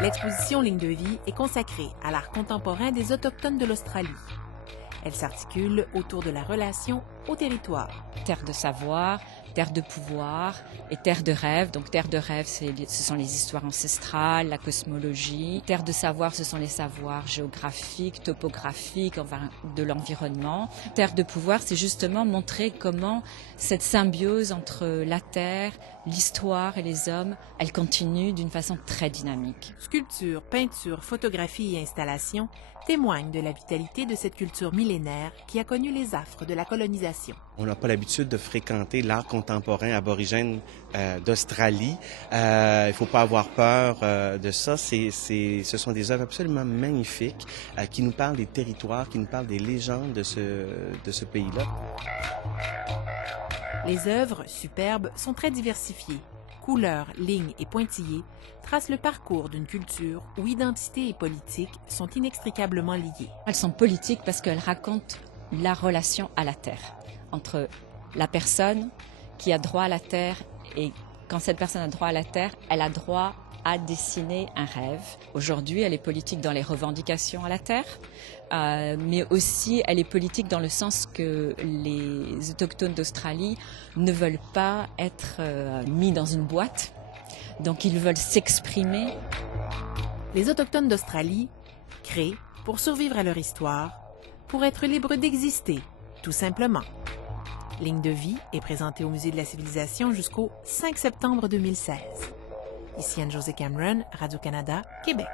L'exposition Ligne de vie est consacrée à l'art contemporain des Autochtones de l'Australie. Elle s'articule autour de la relation au territoire. Terre de savoir, terre de pouvoir et terre de rêve. Donc terre de rêve, ce sont les histoires ancestrales, la cosmologie. Terre de savoir, ce sont les savoirs géographiques, topographiques, enfin, de l'environnement. Terre de pouvoir, c'est justement montrer comment cette symbiose entre la terre, l'histoire et les hommes, elle continue d'une façon très dynamique. Sculpture, peinture, photographie et installation témoignent de la vitalité de cette culture millénaire qui a connu les affres de la colonisation. On n'a pas l'habitude de fréquenter l'art contemporain aborigène d'Australie. Il ne faut pas avoir peur de ça. Ce sont des œuvres absolument magnifiques qui nous parlent des territoires, qui nous parlent des légendes de ce pays-là. Les œuvres, superbes, sont très diversifiées. Couleurs, lignes et pointillés tracent le parcours d'une culture où identité et politique sont inextricablement liées. Elles sont politiques parce qu'elles racontent la relation à la terre, entre la personne qui a droit à la terre et quand cette personne a droit à la terre, elle a droit à dessiner un rêve. Aujourd'hui, elle est politique dans les revendications à la terre, mais aussi elle est politique dans le sens que les Autochtones d'Australie ne veulent pas être mis dans une boîte, donc ils veulent s'exprimer. Les Autochtones d'Australie créent pour survivre à leur histoire, pour être libres d'exister, tout simplement. Ligne de vie est présentée au Musée de la Civilisation jusqu'au 5 septembre 2016. Ici Anne-Josée Cameron, Radio-Canada, Québec.